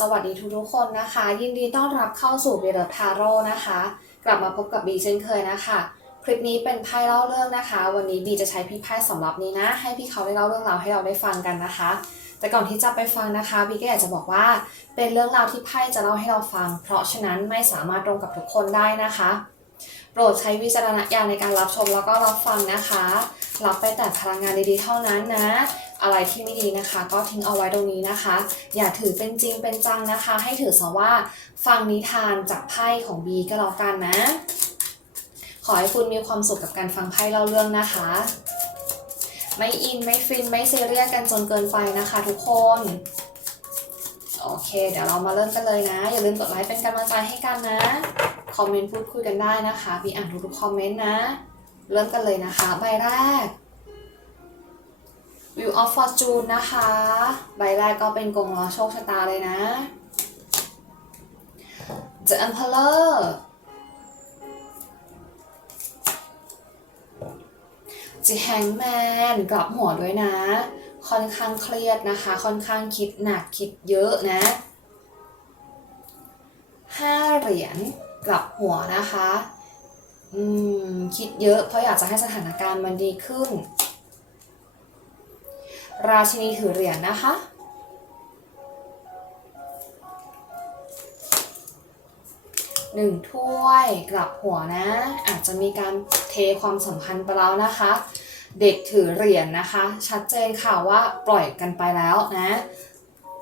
สวัสดีทุกๆคนนะคะ ยินดีต้อนรับเข้าสู่เบลทาโร่นะคะ กลับมาพบกับบีเช่นเคยนะคะ คลิปนี้เป็นไพ่เล่าเรื่องนะคะ วันนี้บีจะใช้พี่ไพ่สำหรับนี้นะ ให้พี่เขาได้เล่าเรื่องราวให้เราได้ฟังกันนะคะ แต่ก่อนที่จะไปฟังนะคะบีก็อยากจะบอกว่า เป็นเรื่องราวที่ไพ่จะเล่าให้เราฟัง เพราะฉะนั้นไม่สามารถตรงกับทุกคนได้นะคะ โปรดใช้วิจารณญาณในการรับชมแล้วก็รับฟังนะคะ รับไปแต่พลังงานดีๆเท่านั้นนะ อะไรที่ไม่ดีนะคะ ก็ทิ้งเอาไว้ตรงนี้นะคะ อย่าถือเป็นจริงเป็นจังนะคะ ให้ถือซะว่าฟังนิทานจากไพ่ของบีก็แล้วกันนะ ขอให้คุณมีความสุขกับการฟังไพ่เล่าเรื่องนะคะ ไม่อินไม่ฟินไม่เซเรียสกันจนเกินไปนะคะทุกคนโอเค เดี๋ยวเรามาเริ่มกันเลยนะ อย่าลืมกดไลค์เป็นกำลังใจให้กันนะ คอมเมนต์พูดคุยกันได้นะคะบีอ่านทุกๆคอมเมนต์นะ เริ่มกันเลยนะคะ ใบแรก View of Fortune นะคะ ใบแรกก็เป็นกงล้อโชคชะตาเลยนะ The Emperor The Hangman กลับหัวด้วยนะ ค่อนข้างเครียดนะคะ ค่อนข้างคิดหนักคิดเยอะนะห้าเหรียญกลับหัวนะคะ อืมคิดเยอะเพราะอยากจะให้สถานการณ์มันดีขึ้น ราชินีถือเหรียญนะคะ หนึ่งถ้วยกลับหัวนะ อาจจะมีการเทความสัมพันธ์ไปแล้วนะคะ เด็กถือเหรียญนะคะ ชัดเจนค่ะว่าปล่อยกันไปแล้วนะ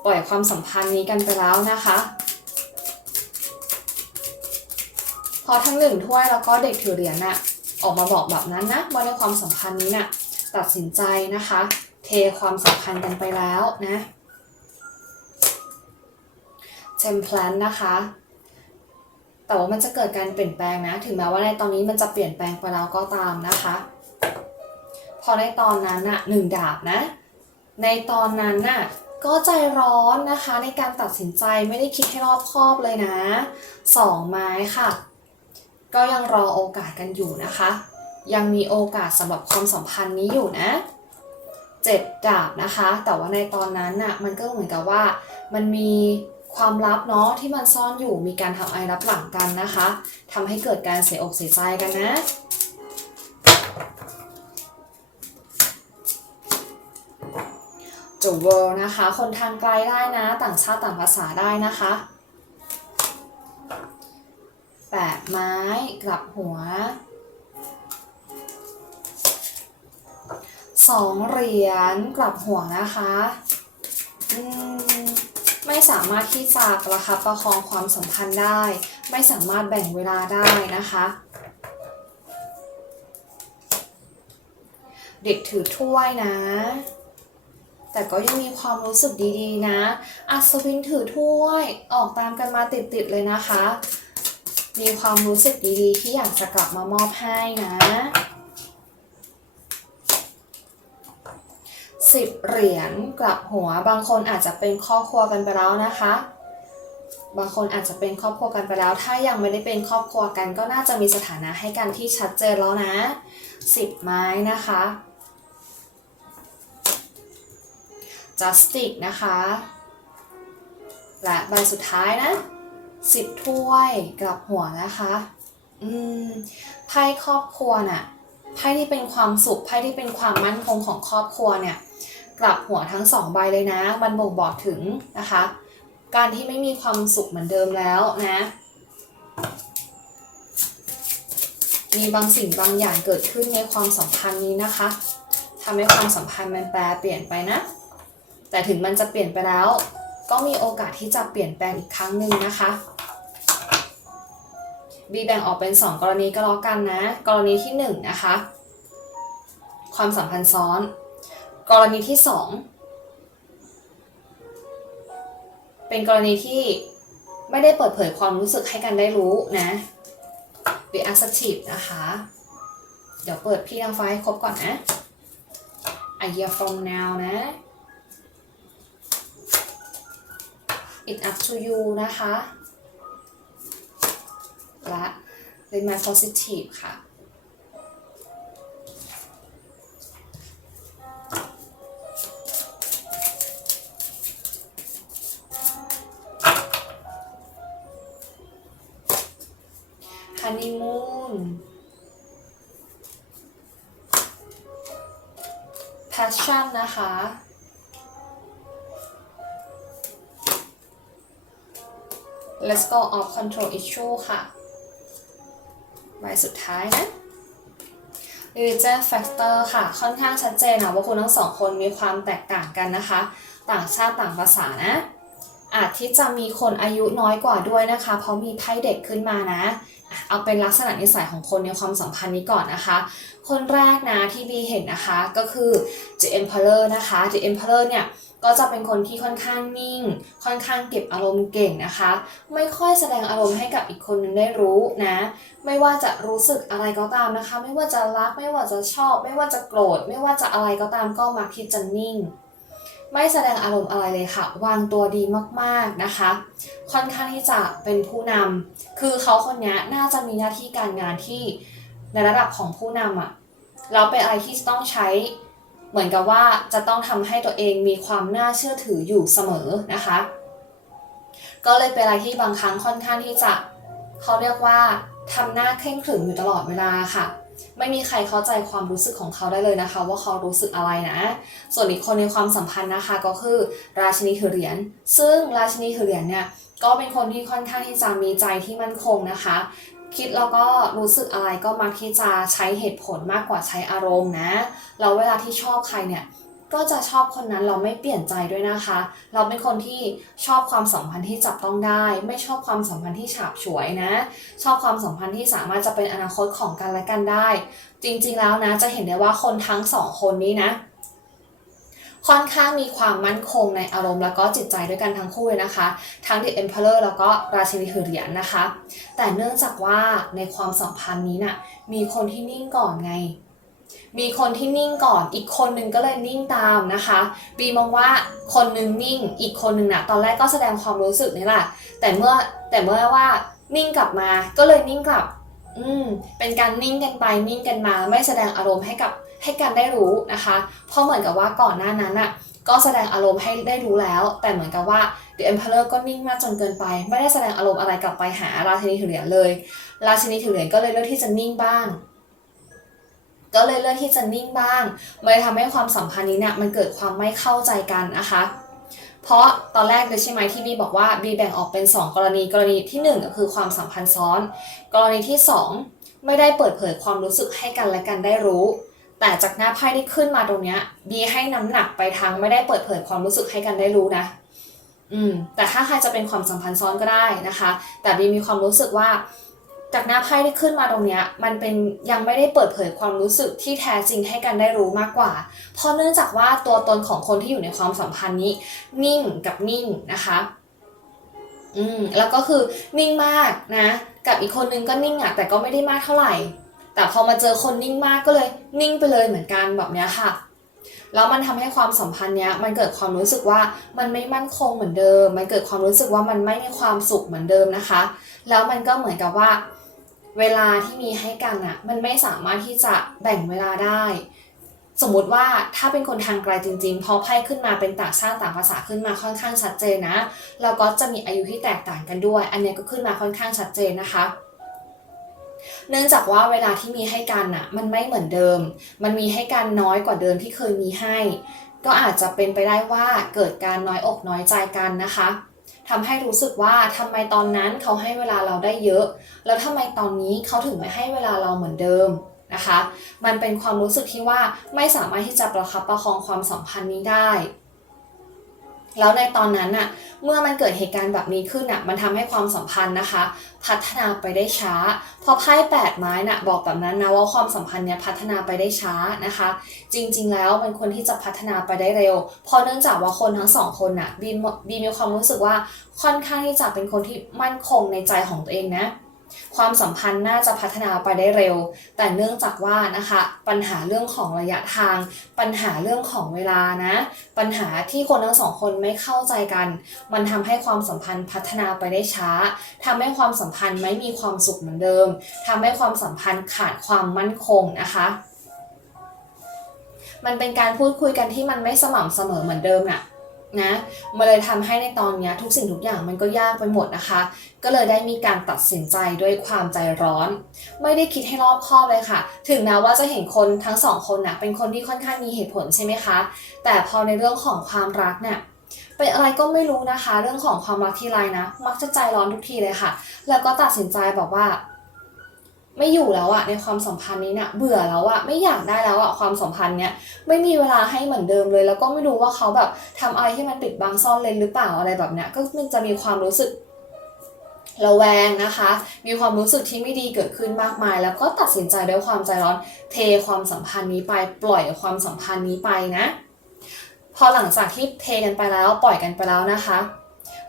ปล่อยความสัมพันธ์นี้กันไปแล้วนะคะ พอทั้งหนึ่งถ้วยแล้วก็เด็กถือเหรียญน่ะออกมาบอกแบบนั้นนะว่าในความสัมพันธ์นี้น่ะตัดสินใจนะคะ เทความสัมพันธ์กันไปแล้วนะเทมเพลนนะคะแต่ว่ามันจะเกิดการเปลี่ยนแปลงนะ ถึงแม้ว่าในตอนนี้มันจะเปลี่ยนแปลงไปแล้วก็ตามนะคะ พอในตอนนั้นน่ะหนึ่งดาบนะ ในตอนนั้นน่ะก็ใจร้อนนะคะในการตัดสินใจไม่ได้คิดให้รอบคอบเลยนะสองไม้ค่ะ ก็ยังรอโอกาสกันอยู่นะคะ ยังมีโอกาสสำหรับความสัมพันธ์นี้อยู่นะเจ็ดดาบนะคะ แต่ว่าในตอนนั้นน่ะมันก็เหมือนกับว่า มันมีความลับเนาะที่มันซ่อนอยู่มีการทำไอรับหลังกันนะคะทำให้เกิดการเสียอกเสียใจกันนะจูเวอร์นะคะ คนทางไกลได้นะ ต่างชาติต่างภาษาได้นะคะ ปดไม้กลับหัวสองเหรียญกลับหัวนะคะมไม่สามารถที่จะประคับประคองความสัมพันธ์ได้ ไม่สามารถแบ่งเวลาได้นะคะ เด็กถือถ้วยนะ แต่ก็ยังมีความรู้สึกดีๆนะ อัศวินถือถ้วยออกตามกันมาติดๆเลยนะคะ มีความรู้สึกดีๆ ที่อยากจะกลับมามอบให้นะสิบเหรียญกลับหัว บางคนอาจจะเป็นครอบครัวกันไปแล้วนะคะ บางคนอาจจะเป็นครอบครัวกันไปแล้ว ถ้ายังไม่ได้เป็นครอบครัวกันก็น่าจะมีสถานะให้กันที่ชัดเจนแล้วนะสิบไม้นะคะ justice นะคะ และใบสุดท้ายนะ สิบถ้วยกลับหัวนะคะ อืมไพ่ครอบครัวน่ะไพ่ที่เป็นความสุขไพ่ที่เป็นความมั่นคงของครอบครัวเนี่ยกลับหัวทั้งสองใบเลยนะ มันบ่งบอกถึงนะคะ การที่ไม่มีความสุขเหมือนเดิมแล้วนะ มีบางสิ่งบางอย่างเกิดขึ้นในความสัมพันธ์นี้นะคะทำให้ความสัมพันธ์มันแปรเปลี่ยนไปนะ แต่ถึงมันจะเปลี่ยนไปแล้ว ก็มีโอกาสที่จะเปลี่ยนแปลงอีกครั้งหนึ่งนะคะบีแบ่งออกเป็น 2 กรณีก็แล้วกันนะ กรณีที่1นนะคะความสัมพันธ์ซ้อน กรณีที่ 2 เป็นกรณีที่ไม่ได้เปิดเผยความรู้สึกให้กันได้รู้นะ be assertive นะคะ เดี๋ยวเปิดพี่นางฟ้าให้ครบก่อนนะ a year from now นะ it up to you นะคะ และเป็น my positive ค่ะ honeymoon passion นะคะ let's go off control issue ค่ะใบสุดท้ายนะ religion factor ค่ะ ค่อนข้างชัดเจนนะว่าคุณทั้งสองคนมีความแตกต่างกันนะคะ ต่างชาติต่างภาษานะ อาจที่จะมีคนอายุน้อยกว่าด้วยนะคะ เพราะมีไพ่เด็กขึ้นมานะอะเอาเป็นลักษณะนิสัยของคนในความสัมพันธ์นี้ก่อนนะคะ คนแรกนะที่บีเห็นนะคะก็คือ The Emperor นะคะ The Emperor เนี่ย ก็จะเป็นคนที่ค่อนข้างนิ่ง ค่อนข้างเก็บอารมณ์เก่งนะคะ ไม่ค่อยแสดงอารมณ์ให้กับอีกคนนึงได้รู้นะ ไม่ว่าจะรู้สึกอะไรก็ตามนะคะ ไม่ว่าจะรัก ไม่ว่าจะชอบ ไม่ว่าจะโกรธ ไม่ว่าจะอะไรก็ตามก็มักที่จะนิ่ง ไม่แสดงอารมณ์อะไรเลยค่ะ วางตัวดีมากๆนะคะ ค่อนข้างที่จะเป็นผู้นำคือเขาคนนี้น่าจะมีหน้าที่การงานที่ในระดับของผู้นำอะเราเป็นอะไรที่ต้องใช้ เหมือนกับว่าจะต้องทำให้ตัวเองมีความน่าเชื่อถืออยู่เสมอนะคะ ก็เลยเป็นอะไรที่บางครั้งค่อนข้างที่จะเขาเรียกว่าทำหน้าเคร่งขรึมอยู่ตลอดเวลาค่ะ ไม่มีใครเข้าใจความรู้สึกของเขาได้เลยนะคะ ว่าเขารู้สึกอะไรนะ ส่วนอีกคนในความสัมพันธ์นะคะก็คือราชินีถือเหรียญซึ่งราชินีถือเหรียญเนี่ยก็เป็นคนที่ค่อนข้างที่จะมีใจที่มั่นคงนะคะ คิดแล้วก็รู้สึกอะไรก็มักที่จะใช้เหตุผลมากกว่าใช้อารมณ์นะแล้วเวลาที่ชอบใครเนี่ยก็จะชอบคนนั้นเราไม่เปลี่ยนใจด้วยนะคะ เราเป็นคนที่ชอบความสัมพันธ์ที่จับต้องได้ ไม่ชอบความสัมพันธ์ที่ฉาบฉวยนะ ชอบความสัมพันธ์ที่สามารถจะเป็นอนาคตของกันและกันได้ จริงๆแล้วนะจะเห็นได้ว่าคนทั้งสองคนนี้นะ ค่อนข้างมีความมั่นคงในอารมณ์แล้วก็จิตใจด้วยกันทั้งคู่เลยนะคะ ทั้ง The Emperor แล้วก็ราชินีถือเหรียญนะคะ แต่เนื่องจากว่าในความสัมพันธ์นี้น่ะมีคนที่นิ่งก่อนไง มีคนที่นิ่งก่อน อีกคนนึงก็เลยนิ่งตามนะคะบีมองว่าคนนึงนิ่ง อีกคนนึงน่ะตอนแรกก็แสดงความรู้สึกนี่แหละแต่เมื่อแต่เมื่อว่านิ่งกลับมาก็เลยนิ่งกลับอืมเป็นการนิ่งกันไปนิ่งกันมาไม่แสดงอารมณ์ให้กับ ให้กันได้รู้นะคะ เพราะเหมือนกับว่าก่อนหน้านั้นน่ะก็แสดงอารมณ์ให้ได้รู้แล้ว แต่เหมือนกับว่า The Emperor ก็นิ่งมากจนเกินไป ไม่ได้แสดงอารมณ์อะไรกลับไปหาราชินีถือเหรียญเลย ราชินีถือเหรียญก็เลยเลือกที่จะนิ่งบ้าง ก็เลยเลือกที่จะนิ่งบ้างมันเลยทำให้ความสัมพันธ์นี้เนี่ยมันเกิดความไม่เข้าใจกันนะคะ เพราะตอนแรกเลยใช่ไหมที่บีบอกว่าบีแบ่งออกเป็น 2 กรณี กรณีที่ 1 ก็คือความสัมพันธ์ซ้อน กรณีที่ 2 ไม่ได้เปิดเผยความรู้สึกให้กันและกันได้รู้ แต่จากหน้าไพ่ที่ขึ้นมาตรงเนี้ยบีให้น้ำหนักไปทางไม่ได้เปิดเผยความรู้สึกให้กันได้รู้นะ อืม แต่ถ้าใครจะเป็นความสัมพันธ์ซ้อนก็ได้นะคะ แต่บีมีความรู้สึกว่า จากหน้าไพ่ที่ขึ้นมาตรงเนี้ยมันเป็นยังไม่ได้เปิดเผยความรู้สึกที่แท้จริงให้กันได้รู้มากกว่า เพราะเนื่องจากว่าตัวตนของคนที่อยู่ในความสัมพันธ์นี้ นิ่งกับนิ่งนะคะอืมแล้วก็คือนิ่งมากนะ กับอีกคนนึงก็นิ่งอะแต่ก็ไม่ได้มากเท่าไหร่ แต่พอมาเจอคนนิ่งมากก็เลยนิ่งไปเลยเหมือนกันแบบเนี้ยค่ะ แล้วมันทำให้ความสัมพันธ์เนี้ยมันเกิดความรู้สึกว่ามันไม่มั่นคงเหมือนเดิม มันเกิดความรู้สึกว่ามันไม่มีความสุขเหมือนเดิมนะคะ แล้วมันก็เหมือนกับว่าเวลาที่มีให้กันอะมันไม่สามารถที่จะแบ่งเวลาได้ สมมติว่าถ้าเป็นคนทางไกลจริงๆ พอไพ่ขึ้นมาเป็นต่างชาติต่างภาษาขึ้นมาค่อนข้างชัดเจนนะ แล้วก็จะมีอายุที่แตกต่างกันด้วย อันเนี้ยก็ขึ้นมาค่อนข้างชัดเจนนะคะ เนื่องจากว่าเวลาที่มีให้กันอะมันไม่เหมือนเดิม มันมีให้กันน้อยกว่าเดิมที่เคยมีให้ ก็อาจจะเป็นไปได้ว่าเกิดการน้อยอกน้อยใจกันนะคะทำให้รู้สึกว่าทำไมตอนนั้นเขาให้เวลาเราได้เยอะ แล้วทำไมตอนนี้เขาถึงไม่ให้เวลาเราเหมือนเดิมนะคะ มันเป็นความรู้สึกที่ว่าไม่สามารถที่จะประคับประคองความสัมพันธ์นี้ได้ แล้วในตอนนั้นน่ะเมื่อมันเกิดเหตุการณ์แบบนี้ขึ้นน่ะมันทำให้ความสัมพันธ์นะคะ พัฒนาไปได้ช้าพราะไพ่แปดไม้น่ะบอกแบบนั้นนะว่าความสัมพันธ์เนี้ยพัฒนาไปได้ช้านะคะ จริงๆ แล้วมันควรที่จะพัฒนาไปได้เร็ว เพราะเนื่องจากว่าคนทั้งสองคนน่ะบีมบีมีความรู้สึกว่าค่อนข้างที่จะเป็นคนที่มั่นคงในใจของตัวเองนะ ความสัมพันธ์น่าจะพัฒนาไปได้เร็ว แต่เนื่องจากว่านะคะปัญหาเรื่องของระยะทาง ปัญหาเรื่องของเวลานะ ปัญหาที่คนทั้งสองคนไม่เข้าใจกัน มันทำให้ความสัมพันธ์พัฒนาไปได้ช้าทำให้ความสัมพันธ์ไม่มีความสุขเหมือนเดิมทำให้ความสัมพันธ์ขาดความมั่นคงนะคะมันเป็นการพูดคุยกันที่มันไม่สม่ำเสมอเหมือนเดิมน่ะ นะมันเลยทำให้ในตอนนี้ทุกสิ่งทุกอย่างมันก็ยากไปหมดนะคะ ก็เลยได้มีการตัดสินใจด้วยความใจร้อน ไม่ได้คิดให้รอบคอบเลยค่ะ ถึงแม้ว่าจะเห็นคนทั้งสองคนน่ะเป็นคนที่ค่อนข้างมีเหตุผลใช่ไหมคะ แต่พอในเรื่องของความรักเนี่ยเป็นอะไรก็ไม่รู้นะคะ เรื่องของความรักที่ไรนะ มักจะใจร้อนทุกทีเลยค่ะ แล้วก็ตัดสินใจบอกว่า ไม่อยู่แล้วอะในความสัมพันธ์นี้เนี่ยเบื่อแล้วอะไม่อยากได้แล้วอะความสัมพันธ์เนี้ยไม่มีเวลาให้เหมือนเดิมเลย แล้วก็ไม่รู้ว่าเขาแบบทำอะไรที่มันปิดบังซ่อนเลนหรือเปล่าอะไรแบบเนี้ยก็มันจะมีความรู้สึกระแวงนะคะ มีความรู้สึกที่ไม่ดีเกิดขึ้นมากมาย แล้วก็ตัดสินใจด้วยความใจร้อนเทความสัมพันธ์นี้ไปปล่อยความสัมพันธ์นี้ไปนะ พอหลังจากที่เทกันไปแล้วปล่อยกันไปแล้วนะคะ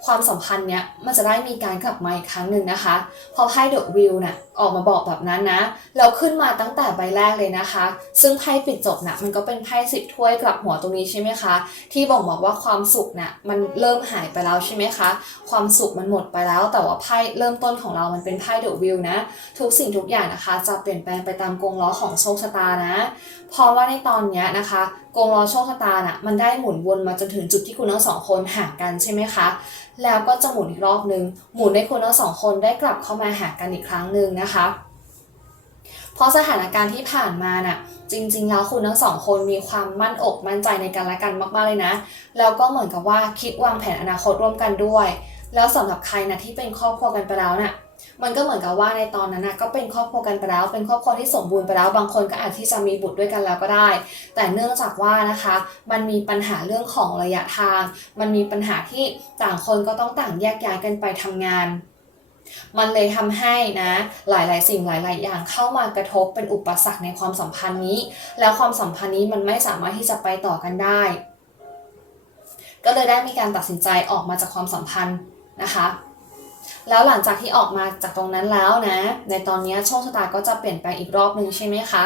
ความสัมพันธ์เนี้ยมันจะได้มีการกลับมาอีกครั้งหนึ่งนะคะ พอไพ่เดอะวิวน่ะ ออกมาบอกแบบนั้นนะเราขึ้นมาตั้งแต่ใบแรกเลยนะคะ ซึ่งไพ่ปิดจบน่ะมันก็เป็นไพ่สิบถ้วยกลับหัวตรงนี้ใช่ไหมคะ ที่บอกบอกว่าความสุขน่ะมันเริ่มหายไปแล้วใช่ไหมคะ ความสุขมันหมดไปแล้ว แต่ว่าไพ่เริ่มต้นของเรามันเป็นไพ่เดอะวิวนะ ทุกสิ่งทุกอย่างนะคะจะเปลี่ยนแปลงไปตามกงล้อของโชคชะตานะ เพราะว่าในตอนนี้นะคะกงล้อโชคชะตาน่ะมันได้หมุนวนมาจนถึงจุดที่คุณทั้งสองคนห่างกันใช่ไหมคะ แล้วก็จะหมุนอีกรอบนึง หมุนให้คุณทั้งสองคนได้กลับเข้ามาหากันอีกครั้งหนึ่งนะคะเพราะสถานการณ์ที่ผ่านมาน่ะจริงๆแล้วคุณทั้งสองคนมีความมั่นอกมั่นใจในกันและกันมากๆเลยนะ แล้วก็เหมือนกับว่าคิดวางแผนอนาคตร่วมกันด้วย แล้วสำหรับใครนะที่เป็นครอบครัวกันไปแล้วน่ะมันก็เหมือนกับว่าในตอนนั้นนะก็เป็นครอบครัวกันไปแล้ว เป็นครอบครัวที่สมบูรณ์ไปแล้ว บางคนก็อาจที่จะมีบุตรด้วยกันแล้วก็ได้ แต่เนื่องจากว่านะคะ มันมีปัญหาเรื่องของระยะทาง มันมีปัญหาที่ต่างคนก็ต้องต่างแยกย้ายกันไปทำงาน มันเลยทำให้นะหลายๆ สิ่งหลาย ๆ อย่างเข้ามากระทบเป็นอุปสรรคในความสัมพันธ์นี้ แล้วความสัมพันธ์นี้มันไม่สามารถที่จะไปต่อกันได้ ก็เลยได้มีการตัดสินใจออกมาจากความสัมพันธ์นะคะแล้วหลังจากที่ออกมาจากตรงนั้นแล้วนะ ในตอนนี้โชคชะตาก็จะเปลี่ยนไปอีกรอบหนึ่งใช่ไหมคะ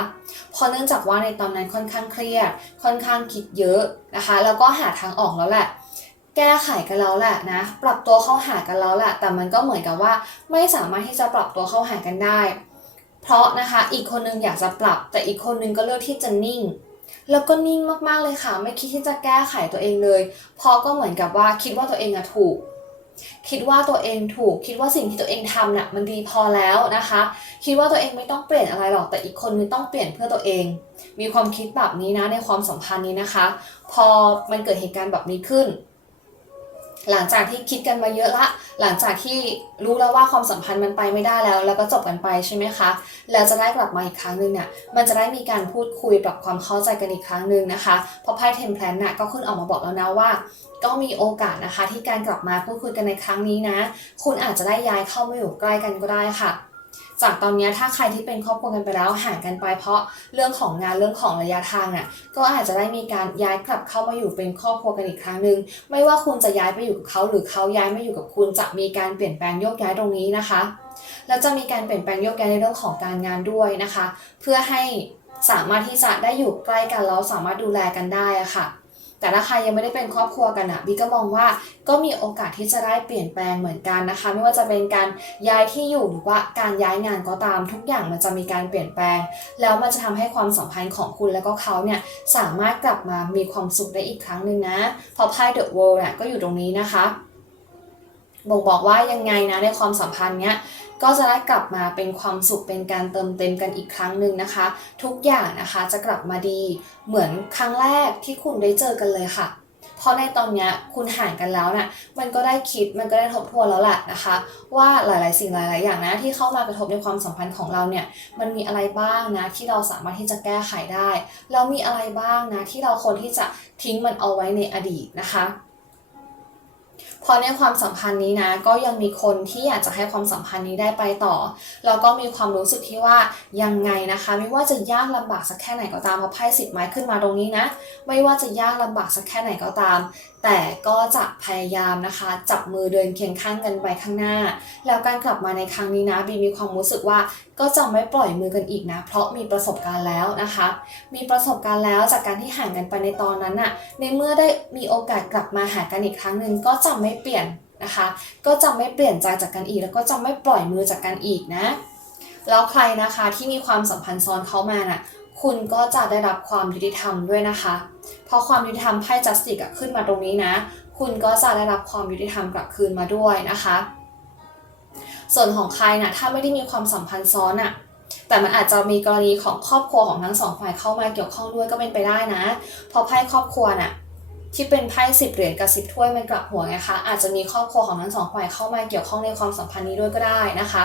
เพราะเนื่องจากว่าในตอนนั้นค่อนข้างเครียด ค่อนข้างคิดเยอะนะคะ แล้วก็หาทางออกแล้วแหละ แก้ไขกันแล้วแหละนะ ปรับตัวเข้าหากันแล้วแหละแต่มันก็เหมือนกับว่าไม่สามารถที่จะปรับตัวเข้าหากันได้ เพราะนะคะอีกคนนึงอยากจะปรับ แต่อีกคนนึงก็เลือกที่จะนิ่ง แล้วก็นิ่งมากๆเลยค่ะ ไม่คิดที่จะแก้ไขตัวเองเลย เพราะก็เหมือนกับว่าคิดว่าตัวเองอะถูก คิดว่าตัวเองถูก คิดว่าสิ่งที่ตัวเองทำน่ะมันดีพอแล้วนะคะ คิดว่าตัวเองไม่ต้องเปลี่ยนอะไรหรอกแต่อีกคนนึงต้องเปลี่ยนเพื่อตัวเอง มีความคิดแบบนี้นะในความสัมพันธ์นี้นะคะ พอมันเกิดเหตุการณ์แบบนี้ขึ้น หลังจากที่คิดกันมาเยอะละ หลังจากที่รู้แล้วว่าความสัมพันธ์มันไปไม่ได้แล้ว แล้วก็จบกันไปใช่ไหมคะ แล้วจะได้กลับมาอีกครั้งหนึ่งเนี่ย มันจะได้มีการพูดคุยปรับความเข้าใจกันอีกครั้งหนึ่งนะคะ เพราะไพ่เทมเพลนน่ะก็ขึ้นออกมาบอกแล้วนะว่า ก็มีโอกาสนะคะที่การกลับมาพูดคุยกันในครั้งนี้นะ คุณอาจจะได้ย้ายเข้ามาอยู่ใกล้กันก็ได้ค่ะ จากตอนนี้ถ้าใครที่เป็นครอบครัวกันไปแล้วห่างกันไป เพราะเรื่องของงานเรื่องของระยะทางน่ะก็อาจจะได้มีการย้ายกลับเข้ามาอยู่เป็นครอบครัวกันอีกครั้งหนึ่งไม่ว่าคุณจะย้ายไปอยู่กับเขาหรือเขาย้ายมาอยู่กับคุณจะมีการเปลี่ยนแปลงโยกย้ายตรงนี้นะคะแล้วจะมีการเปลี่ยนแปลงโยกย้ายในเรื่องของการงานด้วยนะคะ เพื่อให้สามารถที่จะได้อยู่ใกล้กันแล้วสามารถดูแลกันได้อะค่ะ แต่ถ้าใครยังไม่ได้เป็นครอบครัวกันอะบีก็มองว่าก็มีโอกาสที่จะได้เปลี่ยนแปลงเหมือนกันนะคะ ไม่ว่าจะเป็นการย้ายที่อยู่หรือว่าการย้ายงานก็ตามทุกอย่างมันจะมีการเปลี่ยนแปลง แล้วมันจะทำให้ความสัมพันธ์ของคุณแล้วก็เขาเนี่ยสามารถกลับมามีความสุขได้อีกครั้งหนึ่งนะเพราะไพ่ The World เนี่ยก็อยู่ตรงนี้นะคะบ่งบอกว่ายังไงนะในความสัมพันธ์เนี้ย ก็จะได้กลับมาเป็นความสุขเป็นการเติมเต็มกันอีกครั้งหนึ่งนะคะ ทุกอย่างนะคะจะกลับมาดีเหมือนครั้งแรกที่คุณได้เจอกันเลยค่ะเพราะในตอนนี้คุณห่างกันแล้วน่ะ มันก็ได้คิด มันก็ได้ทบทวนแล้วแหละนะคะ ว่าหลายๆ สิ่งหลาย ๆ อย่างนะที่เข้ามากระทบในความสัมพันธ์ของเราเนี่ย มันมีอะไรบ้างนะที่เราสามารถที่จะแก้ไขได้ แล้วมีอะไรบ้างนะที่เราควรที่จะทิ้งมันเอาไว้ในอดีตนะคะ เพราะในความสัมพันธ์นี้นะ ก็ยังมีคนที่อยากจะให้ความสัมพันธ์นี้ได้ไปต่อ แล้วก็มีความรู้สึกที่ว่ายังไงนะคะ ไม่ว่าจะยากลำบากสักแค่ไหนก็ตามพอไพ่สิบไม้ขึ้นมาตรงนี้นะ ไม่ว่าจะยากลำบากสักแค่ไหนก็ตาม แต่ก็จะพยายามนะคะ จับมือเดินเคียงข้างกันไปข้างหน้า แล้วการกลับมาในครั้งนี้นะบีมีความรู้สึกว่าก็จะไม่ปล่อยมือกันอีกนะ เพราะมีประสบการณ์แล้วนะคะ มีประสบการณ์แล้วจากการที่ห่างกันไปในตอนนั้นน่ะในเมื่อได้มีโอกาสกลับมาหากันอีกครั้งหนึ่งก็จะไม่เปลี่ยนนะคะ ก็จะไม่เปลี่ยนใจจากกันอีก แล้วก็จะไม่ปล่อยมือจากกันอีกนะแล้วใครนะคะที่มีความสัมพันธ์ซ้อนเข้ามาน่ะคุณก็จะได้รับความยุติธรรมด้วยนะคะ เพราะความยุติธรรมไพ่จัสติกขึ้นมาตรงนี้นะ คุณก็จะได้รับความยุติธรรมกลับคืนมาด้วยนะคะ ส่วนของใครนะถ้าไม่ได้มีความสัมพันธ์ซ้อนอะแต่มันอาจจะมีกรณีของครอบครัวของทั้งสองฝ่ายเข้ามาเกี่ยวข้องด้วยก็เป็นไปได้นะ เพราะไพ่ครอบครัวน่ะ ที่เป็นไพ่สิบเหรียญกับสิบถ้วยมันกลับหัวไงคะอาจจะมีครอบครัวของทั้งสองฝ่ายเข้ามาเกี่ยวข้องในความสัมพันธ์นี้ด้วยก็ได้นะคะ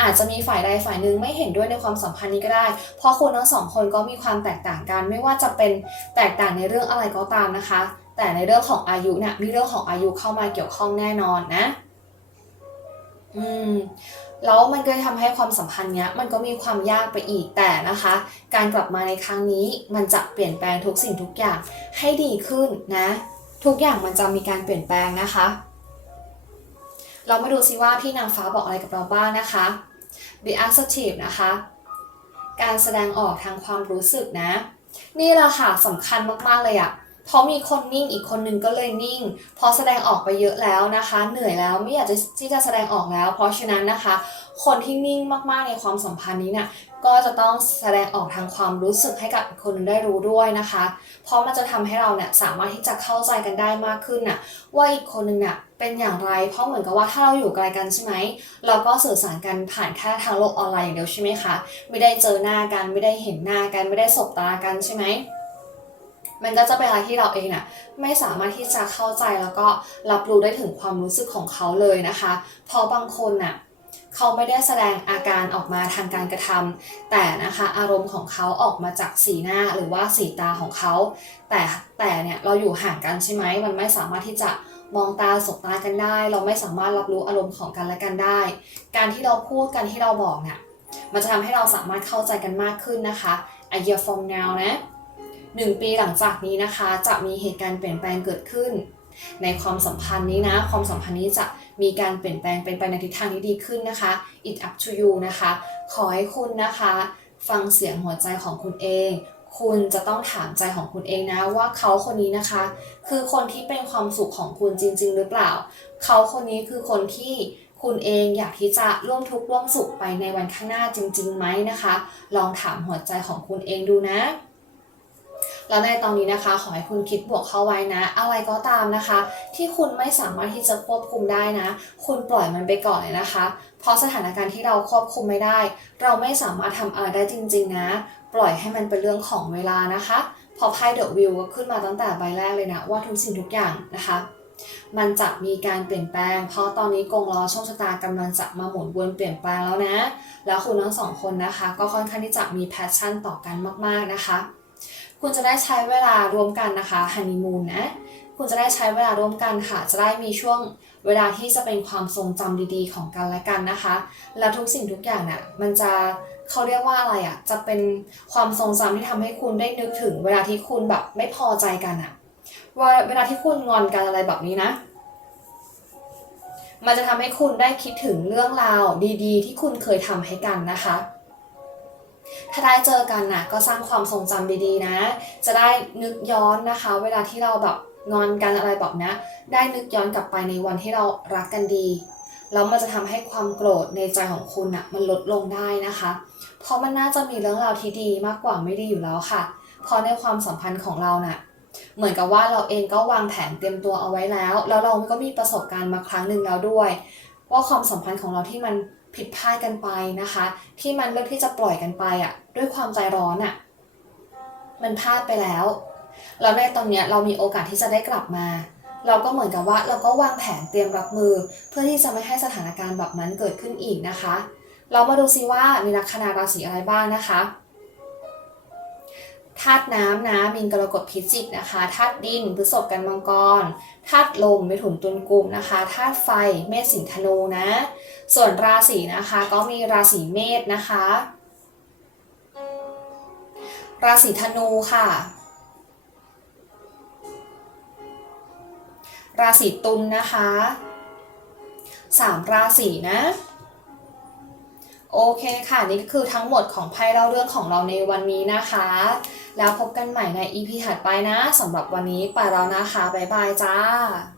อาจจะมีฝ่ายใดฝ่ายหนึ่งไม่เห็นด้วยในความสัมพันธ์นี้ก็ได้ เพราะคุณทั้งสองคนก็มีความแตกต่างกัน ไม่ว่าจะเป็นแตกต่างในเรื่องอะไรก็ตามนะคะ แต่ในเรื่องของอายุเนี่ยมีเรื่องของอายุเข้ามาเกี่ยวข้องแน่นอนนะ อืม แล้วมันก็ทำให้ความสัมพันธ์เนี้ยมันก็มีความยากไปอีกแต่นะคะ การกลับมาในครั้งนี้มันจะเปลี่ยนแปลงทุกสิ่งทุกอย่างให้ดีขึ้นนะ ทุกอย่างมันจะมีการเปลี่ยนแปลงนะคะ เรามาดูซิว่าพี่นางฟ้าบอกอะไรกับเราบ้างนะคะ be assertive นะคะ การแสดงออกทางความรู้สึกนะ นี่แหละค่ะสำคัญมากๆเลยอะ พราะมีคนนิ่งอีกคนนึงก็เลยนิ่ง พอแสดงออกไปเยอะแล้วนะคะ เหนื่อยแล้วไม่อยากจะที่จะแสดงออกแล้ว เพราะฉะนั้นนะคะ คนที่นิ่งมากๆในความสัมพันธ์นี้เนี่ยก็จะต้องแสดงออกทางความรู้สึกให้กับอีกคนได้รู้ด้วยนะคะ เพราะมันจะทำให้เราเนี่ยสามารถที่จะเข้าใจกันได้มากขึ้นน่ะว่าอีกคนหนึงเนี่ยเป็นอย่างไร เพราะเหมือนกับว่าถ้าเราอยู่ไกลกันใช่ไหม เราก็สื่อสารกันผ่านแค่ทางโลกออนไลน์อย่างเดียวใช่ไหมคะ ไม่ได้เจอหน้ากัน ไม่ได้เห็นหน้ากัน ไม่ได้สบตากันใช่ไหม มันก็จะเป็นอะไรที่เราเองน่ะไม่สามารถที่จะเข้าใจแล้วก็รับรู้ได้ถึงความรู้สึกของเขาเลยนะคะ เพราะบางคนน่ะเขาไม่ได้แสดงอาการออกมาทางการกระทำแต่นะคะอารมณ์ของเขาออกมาจากสีหน้าหรือว่าสีตาของเขา แต่แต่เนี่ยเราอยู่ห่างกันใช่ไหมมันไม่สามารถที่จะมองตาสบตากันได้ เราไม่สามารถรับรู้อารมณ์ของกันและกันได้ การที่เราพูดกันที่เราบอกเนี่ยมันจะทำให้เราสามารถเข้าใจกันมากขึ้นนะคะ a year from now นะ หนึ่งปีหลังจากนี้นะคะ จะมีเหตุการณ์เปลี่ยนแปลงเกิดขึ้น ในความสัมพันธ์นี้นะ ความสัมพันธ์นี้จะมีการเปลี่ยนแปลงเป็นไปในทิศทางที่ดีขึ้นนะคะ it up to you นะคะ ขอให้คุณนะคะ ฟังเสียงหัวใจของคุณเอง คุณจะต้องถามใจของคุณเองนะว่าเขาคนนี้นะคะ คือคนที่เป็นความสุขของคุณจริง ๆ หรือเปล่า เขาคนนี้คือคนที่คุณเองอยากที่จะร่วมทุกข์ร่วมสุขไปในวันข้างหน้าจริงๆไหมนะคะ ลองถามหัวใจของคุณเองดูนะ แล้วในตอนนี้นะคะ ขอให้คุณคิดบวกเข้าไว้นะ อะไรก็ตามนะคะ ที่คุณไม่สามารถที่จะควบคุมได้นะ คุณปล่อยมันไปก่อนเลยนะคะ เพราะสถานการณ์ที่เราควบคุมไม่ได้ เราไม่สามารถทำอะไรได้จริง ๆ นะ ปล่อยให้มันเป็นเรื่องของเวลานะคะพอไพ่เดอะวิวก็ขึ้นมาตั้งแต่ใบแรกเลยนะ ว่าทุกสิ่งทุกอย่างนะคะ มันจะมีการเปลี่ยนแปลง เพราะตอนนี้กงล้อโชคชะตากำลังจะมาหมุนวนเปลี่ยนแปลงแล้วนะ แล้วคุณทั้งสองคนนะคะ ก็ค่อนข้างที่จะมีแพชชั่นต่อกันมากๆนะคะ คุณจะได้ใช้เวลาร่วมกันนะคะฮันนีมูนนะคุณจะได้ใช้เวลาร่วมกันค่ะ จะได้มีช่วงเวลาที่จะเป็นความทรงจำดีๆ ของกันและกันนะคะ แล้วทุกสิ่งทุกอย่างเนี่ยมันจะเขาเรียกว่าอะไรอะ่ะ จะเป็นความทรงจำที่ทำให้คุณได้นึกถึง เวลาที่คุณแบบไม่พอใจกันอะ่ะว่าเวลาที่คุณงอนกันอะไรแบบนี้นะ มันจะทำให้คุณได้คิดถึงเรื่องราวดี ๆ ที่คุณเคยทำให้กันนะคะ ถ้าได้เจอกันนะก็สร้างความทรงจำดีๆนะ จะได้นึกย้อนนะคะ เวลาที่เราแบบงอนกันอะไรแบบนี้ได้นึกย้อนกลับไปในวันที่เรารักกันดีแล้วมันจะทำให้ความโกรธในใจของคุณอะมันลดลงได้นะคะ เพราะมันน่าจะมีเรื่องราวที่ดีมากกว่าไม่ดีอยู่แล้วค่ะ เพราะในความสัมพันธ์ของเราน่ะเหมือนกับว่าเราเองก็วางแผนเตรียมตัวเอาไว้แล้ว แล้วเราก็มีประสบการณ์มาครั้งหนึ่งแล้วด้วย ว่าความสัมพันธ์ของเราที่มัน ผิดพลาดกันไปนะคะ ที่มันเลือกที่จะปล่อยกันไปอะด้วยความใจร้อนอะมันพลาดไปแล้วแล้วในตอนเนี้ยเรามีโอกาสที่จะได้กลับมา เราก็เหมือนกับว่าเราก็วางแผนเตรียมรับมือ เพื่อที่จะไม่ให้สถานการณ์แบบนั้นเกิดขึ้นอีกนะคะ เรามาดูซิว่ามีลัคนาราศีอะไรบ้างนะคะ ธาตุน้ำนะมีนกรกฎพิจิกนะคะธาตุดินพฤษภกันมังกรธาตุลมมิถุนตุลกุมนะคะธาตุไฟเมษสิงธนูนะ ส่วนราศีนะคะก็มีราศีเมษนะคะ ราศีธนูค่ะ ราศีตุลนะคะสามราศีนะ โอเคค่ะ นี่ก็คือทั้งหมดของไพ่เล่าเรื่องของเราในวันนี้นะคะ แล้วพบกันใหม่ใน EP ถัดไปนะสำหรับวันนี้ไปแล้วนะคะ บ๊ายบายจ้า